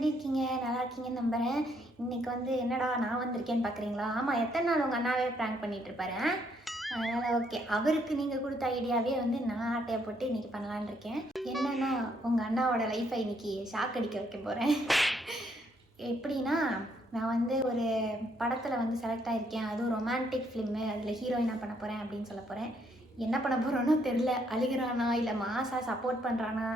எப்படி இருக்கீங்க? நல்லா இருக்கீங்கன்னு நம்புகிறேன். இன்றைக்கி வந்து என்னடா நான் வந்திருக்கேன்னு பார்க்குறீங்களா? ஆமாம், எத்தனை நாள் உங்கள் அண்ணாவே ப்ராங்க் பண்ணிகிட்டு இருப்பாரு. அதனால் ஓகே, அவருக்கு நீங்கள் கொடுத்த ஐடியாவே வந்து நான் ஆட்டையை போட்டு இன்றைக்கி பண்ணலான்னு இருக்கேன். என்னென்னா, உங்கள் அண்ணாவோட லைஃப்பை இன்றைக்கி ஷாக் அடிக்க வைக்க போகிறேன். எப்படின்னா, நான் வந்து ஒரு படத்தில் வந்து செலக்ட் ஆகிருக்கேன். அதுவும் ரொமான்டிக் ஃபிலிமு. அதில் ஹீரோயினாக பண்ண போகிறேன் அப்படின்னு சொல்ல போகிறேன். என்ன பண்ண போகிறோன்னு தெரில. அழுகிறானா, இல்லை மாசா சப்போர்ட் பண்ணுறானா,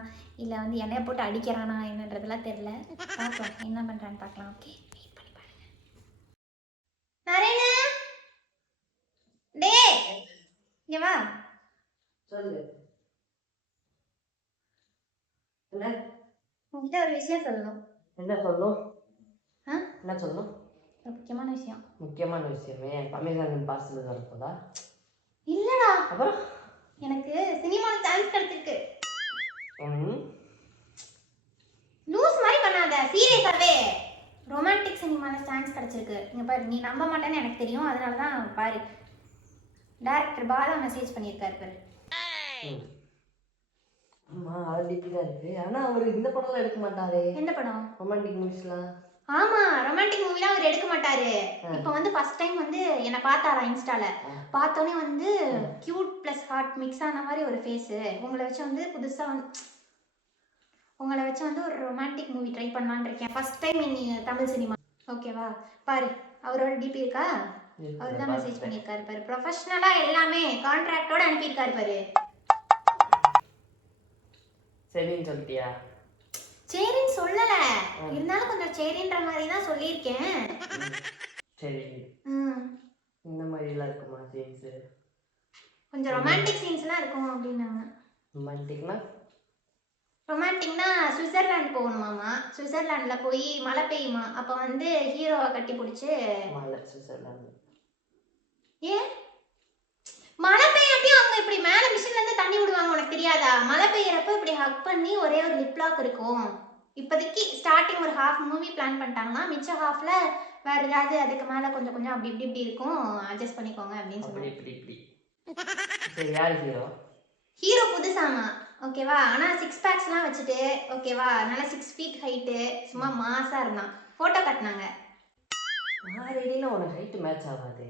இல்லை வந்து எண்ணெயை போட்டு அடிக்கிறானா என்னன்றதெல்லாம் தெரில. பார்க்கலாம் என்ன பண்ணுறான்னு பார்க்கலாம். ஓகே, வெயிட் பண்ணி பாருங்க. நரேனு, டே இங்கே வா. சொல்லு. என்ன? உங்ககிட்ட ஒரு விஷயம் சொல்லணும். என்ன சொல்லணும்? என்ன சொல்லணும்? ஒரு முக்கியமான விஷயம். முக்கியமான விஷயமே அமேசான் பார்சல் வரப்போதா? இல்லடா, அப்புறம் எனக்கு சினிமாவில் சான்ஸ் கிடைச்சிருக்கு. லூஸ் மாதிரி பண்ணாத, சீரியஸாவே ரொமான்டிக் சினிமாவில் சான்ஸ் கிடைச்சிருக்கு. இங்கே பாரு, நீ நம்ப மாட்டேன்னு எனக்கு தெரியும். அதனால தான் பாரு, டைரக்டர் பாலா மெசேஜ் பண்ணியிருக்காரு பாரு. ஆமாம், அது டிபி தான் இருக்கு. ஆனால் அவர் இந்த படம்லாம் எடுக்க மாட்டாரே. எந்த படம்? ரொமான்டிக் மூவிஸ்லாம். ஆமா, ரொமான்டிக் மூவிலாம் அவர் எடுக்க மாட்டாரு. இப்போ வந்து ஃபர்ஸ்ட் டைம் வந்து என்ன பார்த்தாரா இன்ஸ்டால. பார்த்தோன்னே வந்து கியூட் ப்ளஸ் ஹார்ட் மிக்ஸ் ஆன மாதிரி ஒரு ஃபேஸு. உங்களை வச்சு வந்து புதுசாக வந்து ஒரு ரொமான்டிக் மூவி ட்ரை பண்ணலான்னு இருக்கேன். First time in Tamil cinema. ஓகேவா? பாரு, அவரோட டிபி இருக்கா? அவர் தான் மெசேஜ் பண்ணியிருக்காரு பாரு. ப்ரொஃபஷனலாக எல்லாமே கான்ட்ராக்டோட அனுப்பியிருக்காரு பாரு. சரின்னு சொல்லிட்டியா? சரின்னு சொல்லல, இருந்தாலும் கொஞ்சம் சரின்ற மாதிரி தான் சொல்லியிருக்கேன். சரி, இந்த மாதிரிலாம் இருக்குமா சீன்ஸ்? கொஞ்சம் ரொமான்டிக் சீன்ஸ்லாம் இருக்கும் அப்படின்னாங்க. ரொமான்டிக்னா சுவிட்சர்லாந்து போகணுமாமா. சுவிட்சர்லாண்டில் போய் மழை பெய்யுமா, அப்போ வந்து ஹீரோவை கட்டி பிடிச்சி. மழை சுவிட்சர்லாந்து ஏன் மழை பெய்யாட்டியும் அவங்க இப்படி மேலே மிஷின்லேருந்து தண்ணி விடுவாங்க, உனக்கு தெரியாதா? மழை பெய்யறப்ப இப்படி ஹக் பண்ணி ஒரே ஒரு லிப் லாக் இருக்கும். இப்போதைக்கு ஸ்டார்டிங் ஒரு ஹாஃப் மூவி பிளான் பண்ணிட்டாங்கன்னா, மிச்ச ஹாஃபில் வேறு ஏதாவது அதுக்கு மேலே கொஞ்சம் கொஞ்சம் அப்படி இப்படி இப்படி இருக்கும், அட்ஜஸ்ட் பண்ணிக்கோங்க அப்படின்னு சொல்லி. யார் ஹீரோ? ஹீரோ புதுசாமா, ஓகேவா? ஆனால் 6 பேக்ஸ்லாம் வச்சுட்டு, ஓகேவா, நல்லா 6 feet ஹைட்டு, சும்மா மாசாக இருந்தான். ஃபோட்டோ காட்டினாங்க. 4 அடியில் உனக்கு ஹைட்டு மேட்ச் ஆகாது.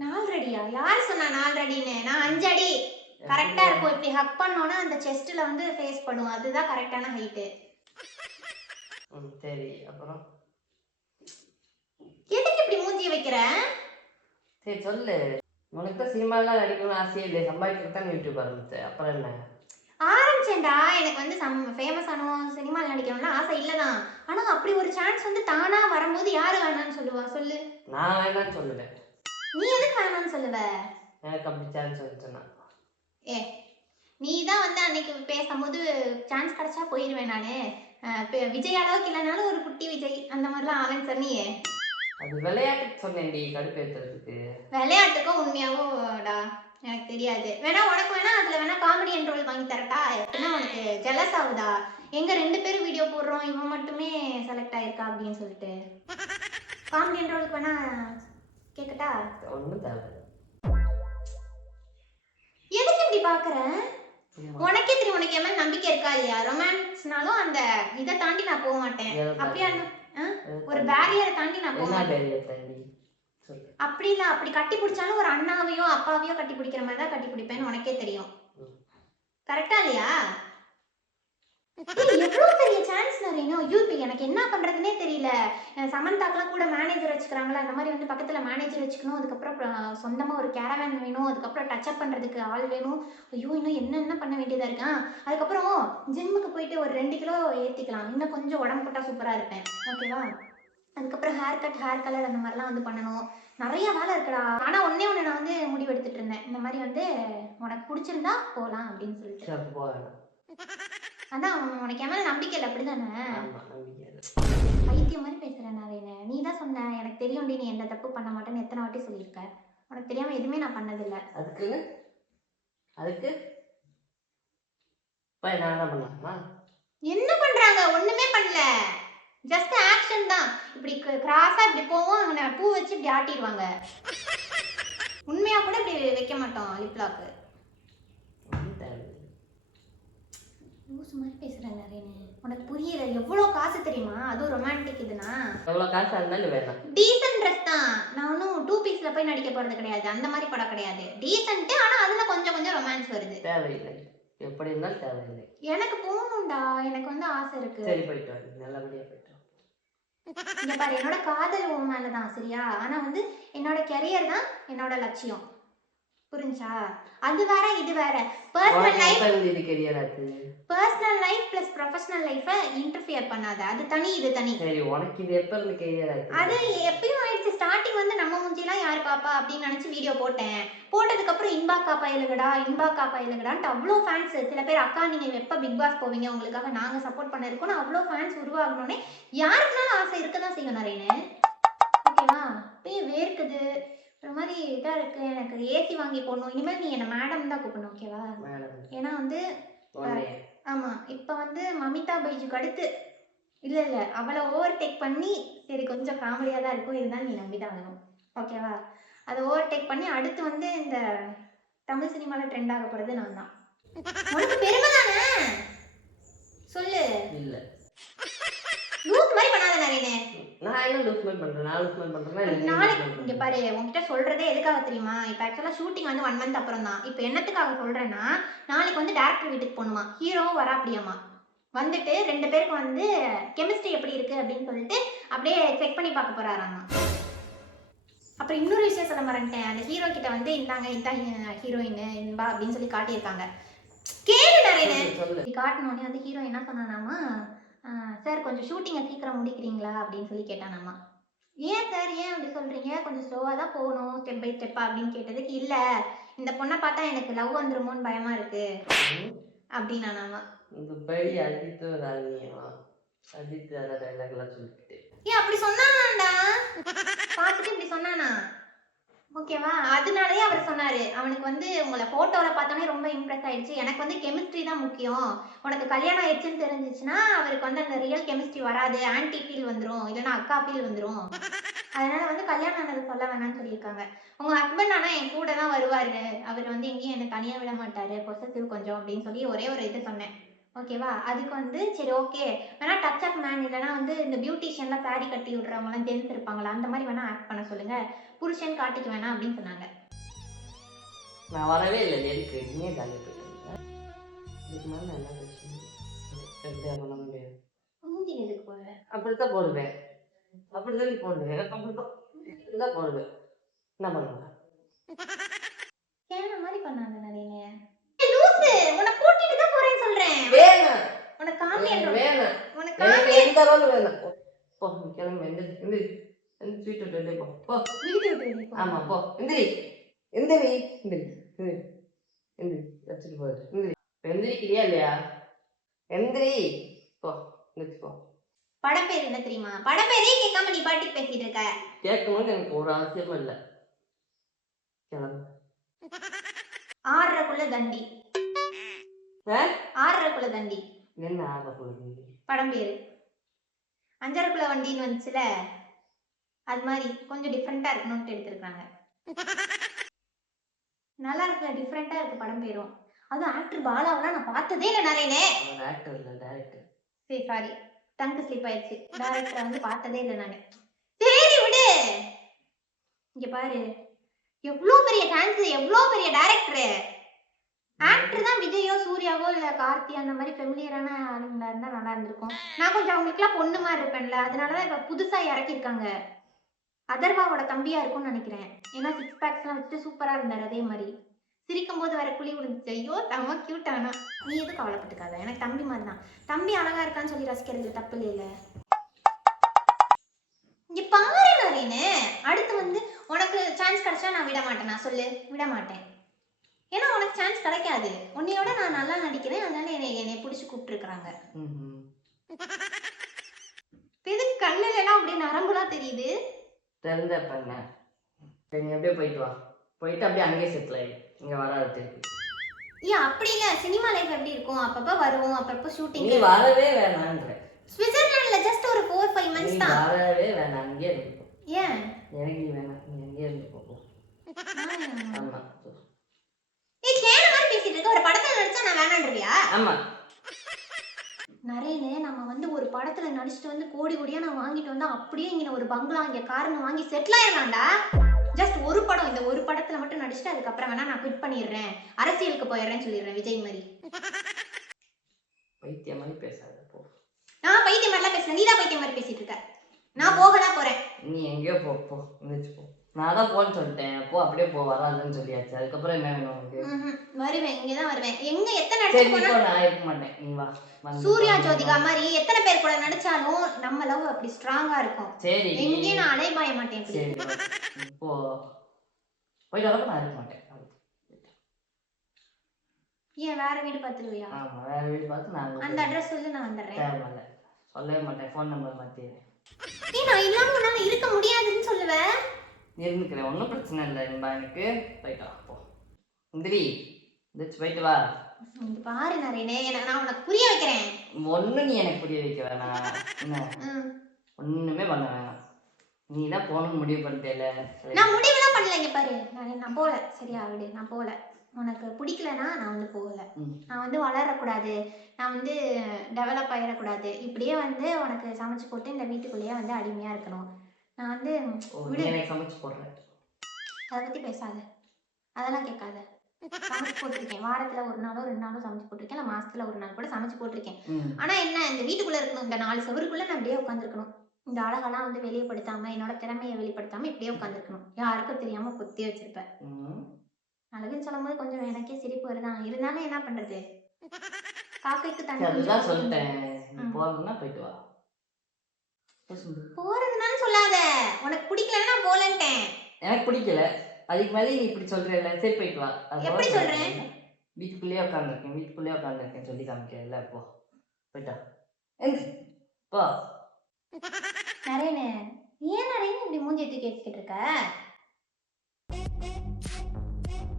4 அடியா? யார் சொன்னா 4 அடின்னு? நான் 5 அடி கரெக்டாக இருக்கும். இப்படி ஹக் பண்ணோன்னா அந்த செஸ்ட்டில் வந்து ஃபேஸ் பண்ணும், அதுதான் கரெக்டான ஹைட்டு. சரி, அப்புறம் எதுக்கு இப்படி மூஞ்சி வைக்கிற? சரி சொல்லு. உனக்கு தான் சினிமாலாம் நடிக்கணும்னு ஆசையே இல்லை, சம்பாதிக்கிறது தான் யூடியூப் ஆரம்பிச்சு. அப்புறம் என்ன? ஆரம்பிச்சேன்டா. எனக்கு வந்து ஃபேமஸ் ஆனோம், சினிமாவில் நடிக்கணும்லாம் ஆசை இல்லை தான். ஆனால் அப்படி ஒரு சான்ஸ் வந்து தானாக வரும்போது யார் வேணான்னு சொல்லுவா சொல்லு? நான் வேணான்னு சொல்லுவேன். நீ எதுக்கு வேணான்னு சொல்லுவ? எனக்கு அப்படி சான்ஸ் வந்துச்சுன்னா. நீ தான் வந்து அன்னைக்கு பேசும்போது சான்ஸ் கிடைச்சா போயிடுவேன் நான். விஜய் அளவுக்கு இல்லைனாலும் ஒரு குட்டி விஜய் அந்த மாதிரிலாம் ஆவேன்னு சொன்னியே. அது விளையாட்டுக்கு சொன்னேன்டி, கடுப்பேற்றுறதுக்கு. விளையாட்டுக்கும் உண்மையாவோடா எனக்கு தெரியாது. வேணா உனக்கு வேணா அதில் வேணா காமெடியன் ரோல் வாங்கி தரட்டா? எப்படின்னா உனக்கு ஜெலஸ் ஆகுதா? எங்கள் 2 பேரும் வீடியோ போடுறோம், இவன் மட்டுமே செலக்ட் ஆயிருக்கா அப்படின்னு சொல்லிட்டு. காமெடியன் ரோலுக்கு வேணா கேட்கட்டா? ஒன்றும் தேவை. எதுக்கு இப்படி பார்க்குறேன்? உனக்கே தெரியும், உனக்கு என் மேலே நம்பிக்கை இருக்கா இல்லையா? ரொமான்ஸ்னாலும் அந்த இதை தாண்டி நான் போக மாட்டேன். அப்படியா? ஒரு பேரியரை தாண்டி நான் போக மாட்டேன். அப்படி இல்லை, அப்படி கட்டி பிடிச்சாலும் ஒரு அண்ணாவையோ அப்பாவையோ கட்டி பிடிக்கிற மாதிரி தான் கட்டி பிடிப்பேன்னு உனக்கே தெரியும். கரெக்டா இல்லையா? எவ்வளோ பெரிய சான்ஸ் நிறைய. ஐயோ, இப்போ எனக்கு என்ன பண்ணுறதுனே தெரியல. சமந்தாக்கெலாம் கூட மேனேஜர் வச்சுக்கிறாங்களா, அந்த மாதிரி வந்து பக்கத்தில் மேனேஜர் வச்சுக்கணும். அதுக்கப்புறம் சொந்தமாக ஒரு கேரவேன் வேணும். அதுக்கப்புறம் டச்சப் பண்ணுறதுக்கு ஆள் வேணும். ஐயோ, இன்னும் என்னென்ன பண்ண வேண்டியதாக இருக்கா. அதுக்கப்புறம் ஜிம்முக்கு போயிட்டு ஒரு 2 கிலோ ஏற்றிக்கலாம். இன்னும் கொஞ்சம் உடம்பு போட்டால் சூப்பராக இருப்பேன், ஓகேவா? அதுக்கப்புறம் ஹேர் கட், ஹேர் கலர் அந்த மாதிரிலாம் வந்து பண்ணணும். நிறைய வேலை இருக்குடா. ஆனால் ஒன்றே ஒன்று நான் வந்து முடிவு எடுத்துகிட்டு இருந்தேன். இந்த மாதிரி வந்து உனக்கு பிடிச்சிருந்தா போகலாம் அப்படின்னு சொல்லிட்டு. அதான் உனக்கு என் மேலே நம்பிக்கை இல்லை, அப்படிதானே? பைத்தியம் மாதிரி பேசுகிறேன் நான். நீ தான் சொன்ன, எனக்கு தெரியும்டி நீ எந்த தப்பு பண்ண மாட்டேன்னு எத்தனை வாட்டி சொல்லியிருக்க. உனக்கு தெரியாமல் எதுவுமே நான் பண்ணதில்லை. அதுக்கு என்ன பண்ணுறாங்க? ஒன்றுமே பண்ணல, ஜஸ்ட் ஆக்ஷன் தான். இப்படி கிராஸாக இப்படி போவோம், அங்கே பூ வச்சு இப்படி ஆட்டிடுவாங்க. உண்மையாக கூட இப்படி வைக்க மாட்டோம் லிப்லாக்கு. லூஸ் மாதிரி பேசுகிறேன் நிறைய. உனக்கு புரியல. எவ்வளோ காசு தெரியுமா? அதுவும் ரொமான்டிக் இதுனா. எவ்வளோ காசா இருந்தாலும் வேணாம். டீசன்ட் ட்ரெஸ் தான். நான் ஒன்றும் 2 பீஸ்ல போய் நடிக்க போறது கிடையாது. அந்த மாதிரி படம் கிடையாது. டீசன்ட், ஆனா அதுல கொஞ்சம் கொஞ்சம் ரொமான்ஸ் வருது. தேவையில்லை. எப்படி இருந்தாலும் தேவையில்லை. எனக்கு போகணும்டா. எனக்கு வந்து ஆசை இருக்கு. சரி போயிட்டு வாங்க. நல்லபடியா போயிட்டு வாங்க. இங்க பாரு, என்னோட காதல் உன் மேலதான் சரியா? ஆனா வந்து என்னோட கெரியர் தான் என்னோட லட்சியம். புரிஞ்சா? அது வேற இது வேற. பர்சனல் லைஃப் இது கெரியர் ஆச்சு. பர்சனல் லைஃப் பிளஸ் ப்ரொஃபஷனல் லைஃபை இன்டர்ஃபியர் பண்ணாத. அது தனி இது தனி. சரி உனக்கு இது எப்ப இருந்து கெரியர் ஆச்சு? அது எப்பயும் ஆயிடுச்சு. ஸ்டார்டிங் வந்து நம்ம மூஞ்சிலாம் யாரு பாப்பா அப்படின்னு நினைச்சு வீடியோ போட்டேன். போட்டதுக்கு அப்புறம் இன்பாக்கா பயலுகடா இன்பாக்கா பயலுகடான்ட்டு அவ்வளோ ஃபேன்ஸ். சில பேர் அக்கா நீங்க எப்ப பிக் பாஸ் போவீங்க, உங்களுக்காக நாங்க சப்போர்ட் பண்ண இருக்கோம்னு அவ்வளோ ஃபேன்ஸ் உருவாகணும்னே யாருக்குனாலும் ஆசை இருக்கதான் செய்யும் நிறையனு. ஓகேவா? இப்பயே வேர்க்குது. ஒரு மாதிரி இதா இருக்கு. எனக்கு ஏசி வாங்கி போடணும். இனிமேல் நீ என்ன மேடம் தான் கூப்பிடணும். ஓகேவா? ஏன்னா வந்து ஆமா இப்ப வந்து மமிதா பைஜுக்கு அடுத்து இல்ல இல்ல அவளை ஓவர்டேக் பண்ணி சரி கொஞ்சம் காமெடியா தான் இருக்கும் இதுதான் நீ நம்பிதான் ஆகணும். ஓகேவா? அதை ஓவர்டேக் பண்ணி அடுத்து வந்து இந்த தமிழ் சினிமால ட்ரெண்ட் ஆக போறது நான் தான். உனக்கு பெருமை தானே? சொல்லு. இல்ல லூஸ் மாதிரி பண்ணாத நரேனே. நான் என்ன லூஸ் மாதிரி பண்றேன்? நான் லூஸ் மாதிரி பண்றேன்னா நாளைக்கு இங்க பாரு, உன்கிட்ட சொல்றதே எதுக்காக தெரியுமா? இப்ப ஆக்சுவலா ஷூட்டிங் வந்து 1 மந்த் அப்புறம் தான். இப்ப என்னத்துக்காக சொல்றேன்னா, நாளைக்கு வந்து டேரக்டர் வீட்டுக்கு போகணுமா, ஹீரோவும் வராப்படியாமா. வந்துட்டு 2 பேருக்கு வந்து கெமிஸ்ட்ரி எப்படி இருக்கு அப்படின்னு சொல்லிட்டு அப்படியே செக் பண்ணி பார்க்க போறாராமா. அப்புறம் இன்னொரு விஷயம் சொல்ல மறந்துட்டேன். அந்த ஹீரோ கிட்ட வந்து இந்தாங்க இதான் ஹீரோயின் இன்பா அப்படின்னு சொல்லி காட்டியிருக்காங்க. கேளு நிறைய காட்டினோடனே வந்து ஹீரோ என்ன சொன்னானாமா, சார் கொஞ்சம் ஷூட்டிங்கை சீக்கிரம் முடிக்கிறீங்களா அப்படின்னு சொல்லி கேட்டானாமா. ஏன் சார் ஏன் அப்படி சொல்றீங்க, கொஞ்சம் ஸ்லோவாக தான் போகணும் ஸ்டெப் பை ஸ்டெப்பா அப்படின்னு கேட்டதுக்கு இல்லை இந்த பொண்ணை பார்த்தா எனக்கு லவ் வந்துருமோன்னு பயமா இருக்கு அப்படின்னானாமா. இந்த படி அஜித் ராணியா அஜித் அந்த டைலாக்லாம் சொல்லிட்டு ஏன் அப்படி சொன்னானாண்டா? பார்த்துட்டு இப்படி சொன்னானா? ஓகேவா? அதனாலயே அவர் சொன்னாரு அவனுக்கு வந்து உங்களை போட்டோல பார்த்தோன்னே ரொம்ப இம்ப்ரெஸ் ஆயிடுச்சு. எனக்கு வந்து கெமிஸ்ட்ரி தான் முக்கியம். உனக்கு கல்யாணம் ஆயிடுச்சுன்னு தெரிஞ்சிச்சுன்னா அவருக்கு வந்து அந்த ரியல் கெமிஸ்ட்ரி வராது, ஆன்டி ஃபீல் வந்துடும், இல்லைன்னா அக்கா ஃபீல் வந்துடும். அதனால வந்து கல்யாணம் ஆனது சொல்ல வேணாம்னு சொல்லியிருக்காங்க. உங்க ஹஸ்பண்ட் ஆனா என் கூட தான் வருவாரு, அவர் வந்து எங்கேயும் என்னை தனியா விட மாட்டாரு, பொசசிவ் கொஞ்சம் அப்படின்னு சொல்லி ஒரே ஒரு இது சொன்னேன். ஓகேவா? அதுக்கு வந்து சரி ஓகே வேணா டச் அப் மேன் இல்லைன்னா வந்து இந்த பியூட்டிஷியன்லாம் சாரி கட்டி விடுறவங்களாம் ஜென்ஸ் இருப்பாங்களா அந்த மாதிரி வேணா ஆக்ட் பண்ண சொல்லுங்க, புருஷன் காட்டிக்க வேணாம் அப்படின்னு சொன்னாங்க. நான் வரவே இல்லை எதுக்கு நீயே ஜாலியாக போயிட்டு இதுக்கு மேலே என்ன பிரச்சனை எப்படியா பண்ண முடியாது. மூஞ்சி எதுக்கு போடுற? அப்படித்தான் போடுவேன். அப்படிதான் நீ போடுவேன். அப்படிதான் போடுவேன். என்ன பண்ணுவேன்? கேன மாதிரி பண்ணாங்க நிறைய. லூசு உன்னை கூட்டிட்டு தான் போறேன்னு சொல்றேன். வேணாம் உனக்கு காமெடி வேணாம். உனக்கு எனக்கு காமெடி எந்த ரோல் வேணாம். போ நீ கிளம்பு. எந்திரி ஸ்வீட் விட்டு போ போ. வீடியோ எடுத்து ஆமா போ. எந்திரி எந்திரி எந்திரி எந்திரி எந்திரி வச்சுட்டு போயிரு. எந்திரி எந்திரிக்கிறியா இல்லையா? எந்திரி போ எந்திரிச்சு போ. படம் பேர் என்ன தெரியுமா? படம் பேரே கேட்காம நீ பாட்டுக்கு பேசிட்டு இருக்க. கேட்கணும்னு எனக்கு ஒரு அவசியமும் இல்லை. கிளம்பு. 6:30 தண்டி. 6:30 தண்டி என்ன 6:30 தண்டி? படம் பேரு. 5:30 வண்டின்னு வந்துச்சுல அது மாதிரி கொஞ்சம் டிஃப்ரெண்டா இருக்கணும்னு எடுத்திருக்காங்க. நல்லா இருக்குல்ல, டிஃப்ரெண்டா இருக்கு படம் பேரும். அதுவும் ஆக்டர் பாலாவெல்லாம் நான் பார்த்ததே இல்லை நிறையனே. ஆக்டர் இல்லை டைரக்டர். சரி சாரி டங்கு ஸ்லிப் ஆயிடுச்சு. டைரக்டரை வந்து பார்த்ததே இல்லை நானு. சரி விடு. இங்க பாரு எவ்வளோ பெரிய ஃபேன்ஸ், எவ்வளோ பெரிய டைரக்டரு. ஆக்டர் தான் விஜயோ சூர்யாவோ இல்ல கார்த்தி அந்த மாதிரி ஃபெமிலியரான ஆளுங்களா இருந்தா நல்லா இருந்திருக்கும். நான் கொஞ்சம் அவங்களுக்குலாம் பொண்ணு மாதிரி இருப்பேன்ல, அதனாலதான் இப்ப புதுசா இறக்கிருக்காங்க. அதர்வாவோட தம்பியா இருக்கும்னு நினைக்கிறேன். ஏன்னா 6 பேக்ஸ்லாம் வச்சுட்டு சூப்பரா இருந்தாரு. அதே மாதிரி சிரிக்கும் போது வேற குழி விழுந்துச்சு. ஐயோ செம கியூட். ஆனா நீ எதுவும் கவலைப்பட்டுக்காத, எனக்கு தம்பி மாதிரி தான். தம்பி அழகா இருக்கான்னு சொல்லி ரசிக்கிறது தப்பு இல்லையில. இங்க பாரு நரேனு, அடுத்து வந்து உனக்கு சான்ஸ் கிடைச்சா நான் விட மாட்டேனா? சொல்லு விட மாட்டேன். ஏன்னா உனக்கு சான்ஸ் கிடைக்காது. உன்னையோட நான் நல்லா நடிக்கிறேன், அதனால என்னை பிடிச்சி கூப்பிட்டுருக்காங்க. எது கண்ணுல எல்லாம் அப்படியே நரம்புலாம் தெரியுது. தெரிஞ்ச பண்ண நீ அப்படியே போயிட்டு வா. போயிட்டு அப்படியே அங்கேயே செட்டில் ஆகி இங்கே வராது. ஏன் அப்படி இல்லை, சினிமா லைஃப் எப்படி இருக்கும், அப்பப்போ வருவோம், அப்பப்போ ஷூட்டிங். நீ வரவே வேணான்ற. ஸ்விட்சர்லாந்துல ஜஸ்ட் ஒரு 4-5 months தான். வரவே வேணாம், அங்கேயே இருக்கு. ஏன் எனக்கு நீ வேணாம், நீ அங்கேயே இருந்து போ. ஆமா ஏய் கேன மாதிரி பேசிட்டு இருக்க. ஒரு படத்துல நடிச்சா நான் வேணான்றியா? ஆமா நரேனே நம்ம வந்து ஒரு படத்துல நடிச்சுட்டு வந்து கோடி கோடியா நான் வாங்கிட்டு வந்தா அப்படியே இங்க ஒரு பங்களா இங்க காரணம் வாங்கி செட்டில் ஆயிடலாம்டா. ஜஸ்ட் ஒரு படம், இந்த ஒரு படத்துல மட்டும் நடிச்சுட்டு அதுக்கப்புறம் வேணா நான் குவிட் பண்ணிடுறேன், அரசியலுக்கு போயிடுறேன்னு சொல்லிடுறேன் விஜய் மாதிரி. பைத்தியம் மாதிரி பேசாத போ. நான் பைத்தியம் மாதிரிலாம் பேசுறேன், நீதான் பைத்தியம் மாதிரி பேசிட்டு இருக்க. நான் போகலாம் போறேன். நீ எங்கேயோ போ போ எந்திரிச்சு போ. நான் தான் போன்னு சொல்லிட்டேன், போ அப்படியே போ, வராதுன்னு சொல்லியாச்சு. அதுக்கப்புறம் என்ன வேணும் உனக்கு? வருவேன், இங்கதான் வருவேன். எங்க எத்தனை சரி இடத்துக்கு இப்போ போனா நான் இருக்க மாட்டேன், நீ வா. சூர்யா ஜோதிகா மாதிரி எத்தனை பேர் கூட நடிச்சாலும் நம்ம லவ் அப்படி ஸ்ட்ராங்கா இருக்கும். சரி எங்கேயும் நான் அலைபாய மாட்டேன். சரி இப்போ போயிட்டு வரப்ப நான் இருக்க மாட்டேன். ஏன் வேற வீடு பார்த்துருவியா? ஆமா, வேற வீடு பார்த்து நான் அந்த அட்ரஸ் சொல்லு, நான் வந்துடுறேன். தேவையில்ல, சொல்லவே மாட்டேன். ஃபோன் நம்பர் மாற்றிடுறேன். நான் இல்லாம உன்னால இருக்க முடியாதுன்னு சொல்லுவேன். இருந்துக்கிறேன், ஒன்றும் பிரச்சனை இல்லை. எனக்கு போயிட்டு வா போ. முந்திரி எந்திரிச்சு போயிட்டு வா. இங்க பாரு நரேனே, நான் உனக்கு புரிய வைக்கிறேன். ஒன்றும் நீ எனக்கு புரிய வைக்க வேணாம். என்ன ஒன்றுமே பண்ண வேணாம். நீ தான் போகணும்னு முடிவு பண்ணிட்டேல. நான் முடிவுலாம் பண்ணல. இங்க பாரு நான் போகல. சரியா விடு, நான் போகல. உனக்கு பிடிக்கலனா நான் வந்து போகல. நான் வந்து வளரக்கூடாது, நான் வந்து டெவலப் ஆகிடக்கூடாது, இப்படியே வந்து உனக்கு சமைச்சு போட்டு இந்த வீட்டுக்குள்ளேயே வந்து அடிமையா இருக்கணும். நான் வந்து சமைச்சு போடுறேன். அதை பத்தி பேசாத, அதெல்லாம் கேட்காத. சமைச்சு போட்டிருக்கேன், வாரத்துல ஒரு நாளோ 2 நாளோ சமைச்சு போட்டிருக்கேன், இல்லை மாசத்துல ஒரு நாள் கூட சமைச்சு போட்டிருக்கேன். ஆனா என்ன, இந்த வீட்டுக்குள்ள இருக்கணும், இந்த 4 சுவருக்குள்ள நான் அப்படியே உட்காந்துருக்கணும். இந்த அழகெல்லாம் வந்து வெளிப்படுத்தாம, என்னோட திறமையை வெளிப்படுத்தாம இப்படியே உட்காந்துருக்கணும். யாருக்கும் தெரியாம குத்தி வச்சிருப்பேன். அழகுன்னு சொல்லும் போது கொஞ்சம் எனக்கே சிரிப்பு வருதான், இருந்தாலும் என்ன பண்றது, காக்கைக்கு தண்ணி சொல்லிட்டேன். போயிட்டு வா. போறதுனாலும் சொல்லாத, உனக்கு பிடிக்கலன்னா போலன்ட்டேன். எனக்கு பிடிக்கல, அதுக்கு மேலே நீ இப்படி சொல்றேல்ல. சரி போயிட்டு வா. எப்படி சொல்றேன்? வீட்டுக்குள்ளேயே உட்காந்துருக்கேன் சொல்லி காமிக்கல. போ போயிட்டா போ. நரேனு, ஏன் நரேனு இப்படி மூஞ்சி தூக்கி வச்சுக்கிட்டு இருக்க?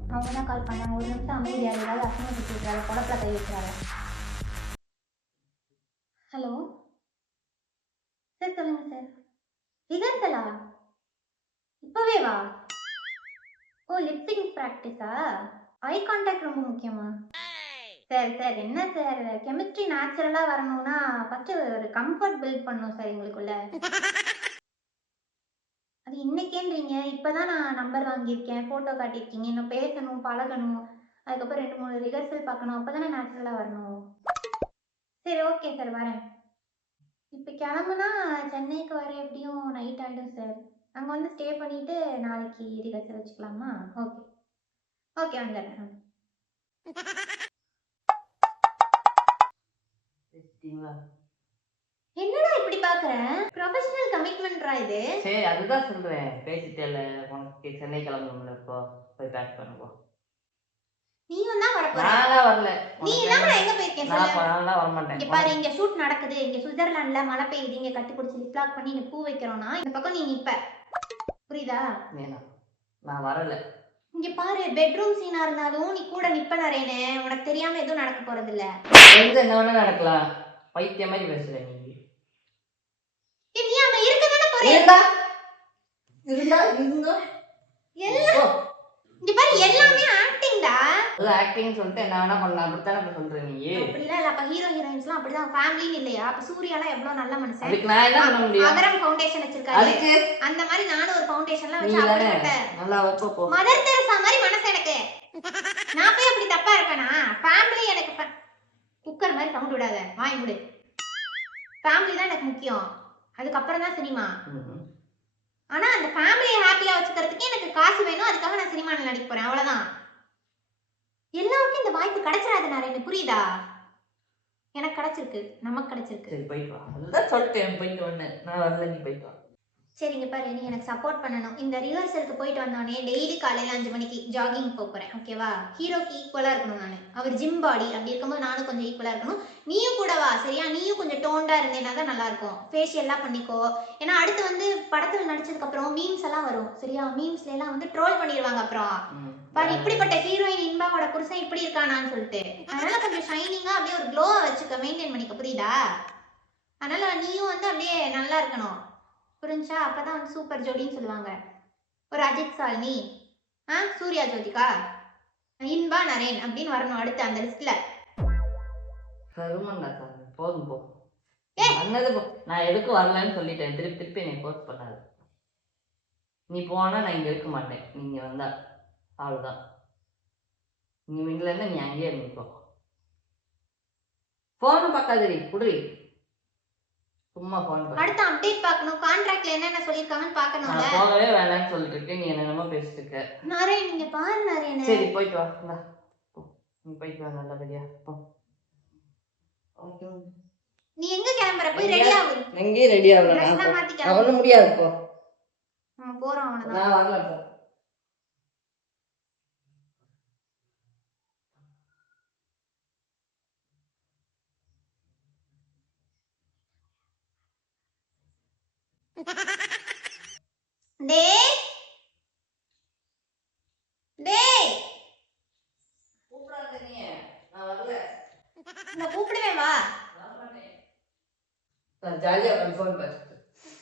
அவங்க தான் கால் பண்ணாங்க, ஒரு நிமிஷம் அமைதியா ஏதாவது அசிங்கம் வச்சுருக்காங்க, குடப்பில் கை வச்சுறாங்க. ஹலோ சார், சொல்லுங்க சார். ரிஹர்சலா இப்பவே வா? ஓ, லிப்சிங் ப்ராக்டிஸா? ஐ கான்டாக்ட் ரொம்ப முக்கியமா? சார் சார் என்ன சார், கெமிஸ்ட்ரி நேச்சுரலாக வரணும்னா ஃபஸ்ட்டு ஒரு கம்ஃபர்ட் பில்ட் பண்ணணும் சார் எங்களுக்குள்ள. அது இன்னைக்கேன்றீங்க, இப்போதான் நான் நம்பர் வாங்கியிருக்கேன், ஃபோட்டோ காட்டியிருக்கீங்க, இன்னும் பேசணும், பழகணும், அதுக்கப்புறம் 2-3 ரிஹர்சல் பார்க்கணும், அப்போ தானே நேச்சுரலாக வரணும். சரி ஓகே சார், வரேன். இப்போ கிளம்புனா சென்னைக்கு வர எப்படியும் நைட் ஆகிடும் சார். அங்கே வந்து ஸ்டே பண்ணிவிட்டு நாளைக்கு ரிஹர்சல் வச்சுக்கலாமா? ஓகே ஓகே, வந்துடுறேன். என்னடா இப்படி பாக்குறேன், ப்ரொபஷனல் கமிட்மெண்ட்ரா இது? சரி அதுதான் சொல்றேன், பேசிட்டேல உனக்கு சென்னை கிளம்பணும்ல, இப்போ போய் பேக் பண்ணுவோம். நீயும் தான் வர போற? நான்லாம் வரல. நீ இல்லாம நான் எங்க போயிருக்கேன் சொல்லு? நான்லாம் வர மாட்டேன். இங்க பாரு, இங்க ஷூட் நடக்குது, இங்க சுவிட்சர்லாந்துல மழை பெய்யுது, இங்க கட்டி பிடிச்சி லிப் லாக் பண்ணி இங்க பூ வைக்கிறோம்னா இந்த பக்கம் நீ நிப்ப, புரியுதா? நான் வரல. இங்க பாரு, பெட்ரூம் சீனா இருந்தாலும் நீ கூட நிப்ப நரேனே, உனக்கு தெரியாம எதுவும் நடக்க போறது இல்ல. எங்க என்ன வேணா நடக்கலாம், பைத்தியம் மாதிரி பேசுற நீ. நீ அங்க இருக்க தானே போற? இருந்தா எல்லாம் இங்க பாரு, எல்லாமே ஆக்டிங்டா. அது ஆக்டிங் சொல்லிட்டு என்ன வேணா பண்ணலாம், அப்படித்தானே இப்ப சொல்ற நீ? அப்படிலாம் இல்ல, அப்ப ஹீரோ ஹீரோயின்ஸ்லாம் அப்படிதான், ஃபேமிலின்னு இல்லையா? அப்ப சூர்யாலாம் எவ்வளவு நல்ல மனுஷன். அதுக்கு நான் என்ன பண்ண முடியும்? அகரம் ஃபவுண்டேஷன் வச்சிருக்காரு, அந்த மாதிரி நானும் ஒரு ஃபவுண்டேஷன்லாம் வச்சு அப்படிப்பட்ட நல்லா வப்ப போ. மதர் தெரசா மாதிரி மனசு எனக்கு. நான் போய் அப்படி தப்பா இருப்பேனா? ஃபேமிலி எனக்கு குக்கர் மாதிரி சவுண்ட் விடாத, வாய் மூடு. ஃபேமிலி தான் எனக்கு முக்கியம், அதுக்கப்புறம் தான் சினிமா. ஆனா அந்த ஃபேமிலியை ஹாப்பியா வச்சுக்கிறதுக்கு எனக்கு காசு வேணும், அதுக்காக நான் சினிமாவில் நடிக்க போறேன், அவ்வளவுதான். எல்லாருக்கும் இந்த வாய்ப்பு கிடைச்சிடாது நரேன், புரியுதா? எனக்கு கிடைச்சிருக்கு, நமக்கு கிடைச்சிருக்கு. சரி போயிட்டு வா, அதுதான் சொல்லிட்டேன் போயிட்டு வந்தேன். நான் வரல, நீ போயிட்டு வா. சரிங்க பாரு, நீ எனக்கு சப்போர்ட் பண்ணணும். இந்த ரிஹர்சலுக்கு போயிட்டு வந்தோடனே டெய்லி காலையில் 5 மணிக்கு ஜாகிங் போகிறேன், ஓகேவா? ஹீரோக்கு ஈக்குவலாக இருக்கணும் நான், அவர் ஜிம் பாடி, அப்படி இருக்கும்போது நானும் கொஞ்சம் ஈக்குவலாக இருக்கணும். நீயும் கூட வா, சரியா? நீயும் கொஞ்சம் டோண்டாக இருந்தேன்னா தான் நல்லாயிருக்கும். ஃபேஷியல்லாம் பண்ணிக்கோ, ஏன்னா அடுத்து வந்து படத்தில் நடிச்சதுக்கப்புறம் மீம்ஸ் எல்லாம் வரும், சரியா? மீம்ஸ்லாம் வந்து ட்ரோல் பண்ணிடுவாங்க அப்புறம். பாரு, இப்படிப்பட்ட ஹீரோயின் இன்பாவோட புருஷன் இப்படி இருக்கானான்னு சொல்லிட்டு. அதனால கொஞ்சம் ஷைனிங்காக அப்படியே ஒரு க்ளோவை வச்சுக்க, மெயின்டைன் பண்ணிக்க, புரியுதா? அதனால நீயும் வந்து அப்படியே நல்லா இருக்கணும், புரிஞ்சா? அப்பதான் வந்து சூப்பர் ஜோடின்னு சொல்லுவாங்க. ஒரு அஜித் சாலினி, சூர்யா ஜோதிகா, இன்பா நரேன் அப்படின்னு வரணும் அடுத்து அந்த லிஸ்ட்ல. போதும் போ. ஏ பண்ணது நான் எதுக்கும் வரலன்னு சொல்லிட்டேன். திருப்பி திருப்பி என்னை ஃபோர்ஸ் பண்ணாது. நீ போனா நான் இங்க இருக்க மாட்டேன். நீங்க வந்தா அவ்வளவுதான். நீ இல்லைன்னா நீ அங்கேயே இருந்துக்கோ. போன பார்க்காதடி குடுறி. சும்மா போன் பண்ணு. அடுத்து அப்டேட் பார்க்கணும். கான்ட்ராக்ட்ல என்னென்ன சொல்லிருக்காங்கன்னு பார்க்கணும்ல. நான் போகவே வேணாம்னு சொல்லிட்டு இருக்கேன். நீ என்னென்னமோ பேசிட்டு இருக்க. நரேன் நீங்க பாரு நரேன். சரி போயிட்டு வா. இந்தா போ. நீ போயிட்டு வா நல்லபடியா. போ. நீ எங்க கிளம்பற? போய் ரெடி ஆகு. எங்கேயும் ரெடி ஆகல. நான் ஒண்ணும் முடியாது போ. நம்ம போறோம் அவ்வளவுதான். நான் வரல போ. டேய் டேய் கூப்பிடாத நீ. நான் வரல. நான் கூப்பிடுவேன் வா. நான் ஜாலியா ஃபோன் பேசு.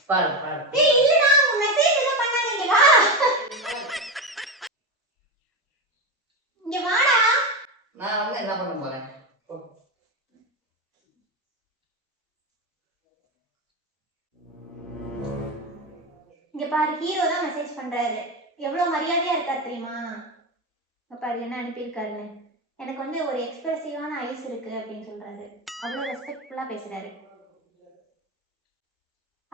பாரு பாரு. டேய் இல்லடா உன் மெசேஜ் ஏதோ பண்ணாங்க இங்க வா. இங்க வாடா. நான் வந்து என்ன பண்ண போறேன்? இங்க பாரு ஹீரோ தான் மெசேஜ் பண்றாரு. எவ்வளவு மரியாதையா இருக்காரு தெரியுமா? இங்க பாரு என்ன அனுப்பியிருக்காருன்னு. எனக்கு வந்து ஒரு எக்ஸ்பிரசிவான ஐஸ் இருக்கு அப்படின்னு சொல்றாரு. அவ்வளவு ரெஸ்பெக்ட்ஃபுல்லா பேசுறாரு.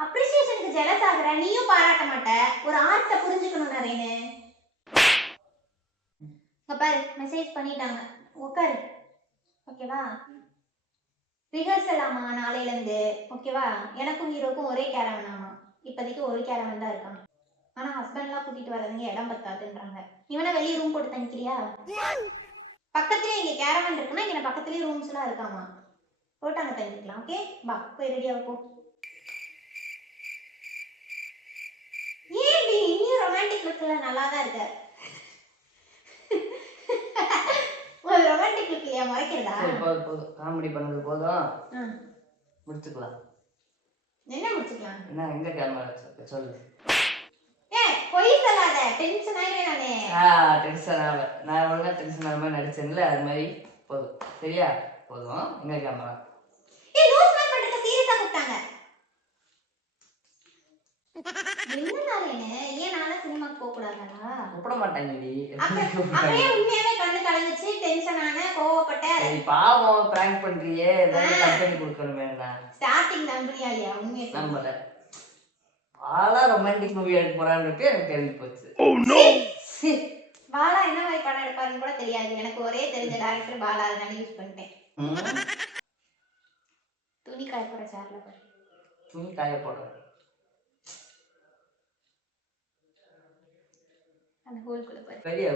அப்ரிசியேஷனுக்கு ஜெலஸ் ஆகுற நீயும் பாராட்ட மாட்ட. ஒரு ஆர்ட்ட புரிஞ்சுக்கணும் நரேனு. இங்க பாரு மெசேஜ் பண்ணிட்டாங்க. உட்காரு. ஓகேவா? ரிஹர்சல் ஆமா நாளையில இருந்து. ஓகேவா? எனக்கும் ஹீரோக்கும் ஒரே கேரவன் ஆமா. இப்போதைக்கு ஒரு கேரவன் தான் இருக்கான். ஆனா ஹஸ்பண்ட்லாம் கூட்டிட்டு வர்றதுங்க இடம் பத்தாதுன்றாங்க. இவனை வெளியே ரூம் போட்டு தங்கிக்கிறியா? பக்கத்துலயே இங்க கேரவன் இருக்குன்னா இங்க பக்கத்துலயே ரூம்ஸ் எல்லாம் இருக்காமா. போட்டு அங்க தங்கிக்கலாம். ஓகே பா போய் ரெடியா போ. ஏன் இன்னும் ரொமான்டிக் லுக்ல நல்லா தான் இருக்க. ஒரு ரொமான்டிக் லுக் இல்லையா மறைக்கிறதா? போதும் போதும் காமெடி பண்ணது போதும். முடிச்சுக்கலாம். என்ன முடிச்சுக்கலாம்? என்ன எங்க கேமரா சொல்லு. பொய் சொல்லாத. டென்ஷன் ஆயிடுவேன் நானே. டென்ஷன் ஆகல. நான் ஒழுங்கா டென்ஷன் ஆகாம நடிச்சேன்ல அது மாதிரி போதும். சரியா? போதும். எங்க கேமரா? லூஸ் மேப் பண்றதுக்கு சீரியஸா கூப்பிட்டாங்க. என்ன நாளேனே ஏன் நாள சினிமாக்கு போக கூடாதா? கூப்பிட மாட்டாங்கடி. அப்படியே உண்மையாவே கண்ணு கலங்குச்சு. டென்ஷன் ஆன கோவப்பட்ட. சரி பாவம் பிராங்க் பண்றியே. ஏதாவது கம்பெனி கொடுக்கணுமே என்ன? ஸ்டார்டிங் நம்புறியா இல்லையா? உண்மையை நம்பல. பாலா ரொமான்டிக் மூவி எடுக்க போறான்னு எனக்கு தெரிஞ்சு போச்சு. பாலா என்ன மாதிரி படம் எடுப்பாருன்னு கூட தெரியாது. எனக்கு ஒரே தெரிஞ்ச டைரக்டர் பாலா. அதனால யூஸ் பண்ணிட்டேன். துணி காய போற சேர்ல பாரு. துணி காய போடுற அந்த ஹோல்குள்ள பாரு. பெரிய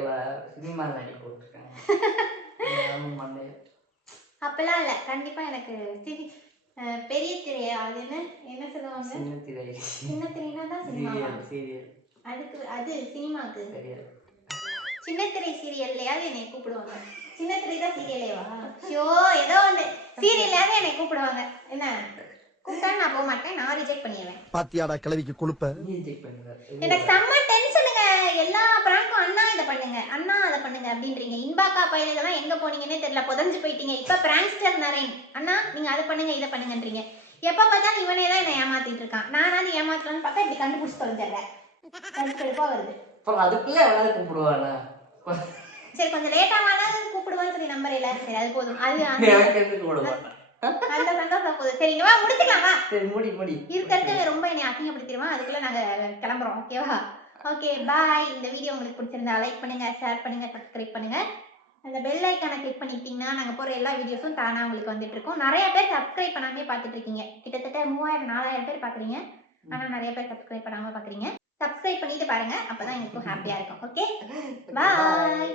சினிமா நடி போட்டுருக்காங்க. அப்பெல்லாம் இல்ல. கண்டிப்பா எனக்கு பெரிய திரை அது என்ன சொல்லுவாங்க? சின்ன திரை. சின்ன திரைனா தான் சினிமா. சீரியல். அதுக்கு அது சினிமாக்கு. சீரியல். சின்ன திரை சீரியல்லையாவது என்னை கூப்பிடுவாங்க. சின்ன திரை தான் சீரியலேவா? ஐயோ ஏதோ ஒன்று சீரியல்லையாவது என்னை கூப்பிடுவாங்க. என்ன கூப்பிட்டா நான் போக மாட்டேன். நான் ரிஜெக்ட் பண்ணிடுவேன். பாத்தியாடா கிளவிக்கு கொழுப்ப. எனக்கு செம்ம டென்ஷனுங்க. எல்லா பிராங்கும் அண்ணா இதை பண்ணுங்க அண்ணா அதை பண்ணுங்க அப்படின்றீங்க. இன்பாக்கா பயிலுக்கெல்லாம் எங்க போனீங்கன்னே தெரியல. புதஞ்சு போயிட்டீங்க. இப்ப பிராங்ஸ்டர் நரேன் அண்ணா நீங்க அதை பண்ணுங்க இதை பண்ணுங்கன்றீங்க. எப்ப பார்த்தாலும் இவனே தான் என்னை ஏமாத்திட்டு இருக்கான். நானாவது ஏமாத்தலான்னு பார்த்தா இப்படி கண்டுபிடிச்சு தொலைஞ்சிடுறேன். கடுப்பா வருது. அதுக்குள்ள எவ்வளவு கூப்பிடுவானா? சரி கொஞ்சம் லேட்டாவானாலும் கூப்பிடுவான்னு சொல்லி நம்பரையில. சரி அது போதும். அது அந்த சந்தோஷம் போதும். சரிங்க வா முடிச்சுக்கலாம் வா. சரி முடி முடி. இருக்கிறது ரொம்ப என்னை அசிங்கப்படுத்திடுவான். அதுக்குள்ள நாங்க கிளம்புறோம். ஓகேவா? Okay bye. இந்த வீடியோ உங்களுக்கு பிடிச்சிருந்தா லைக் பண்ணுங்க, ஷேர் பண்ணுங்க, சப்ஸ்கிரைப் பண்ணுங்க. அந்த பெல் ஐக்கானை கிளிக் பண்ணிட்டீங்கன்னா நாங்கள் போகிற எல்லா வீடியோஸும் தானாக உங்களுக்கு வந்துட்டு இருக்கோம். நிறைய பேர் சப்ஸ்கிரைப் பண்ணாமே பார்த்துட்டு இருக்கீங்க. கிட்டத்தட்ட 3000-4000 பேர் பார்க்குறீங்க. ஆனால் நிறைய பேர் சப்ஸ்கிரைப் பண்ணாமல் பார்க்குறீங்க. சப்ஸ்கிரைப் பண்ணிட்டு பாருங்க. அப்பதான் எங்களுக்கும் ஹாப்பியா இருக்கும். Okay bye.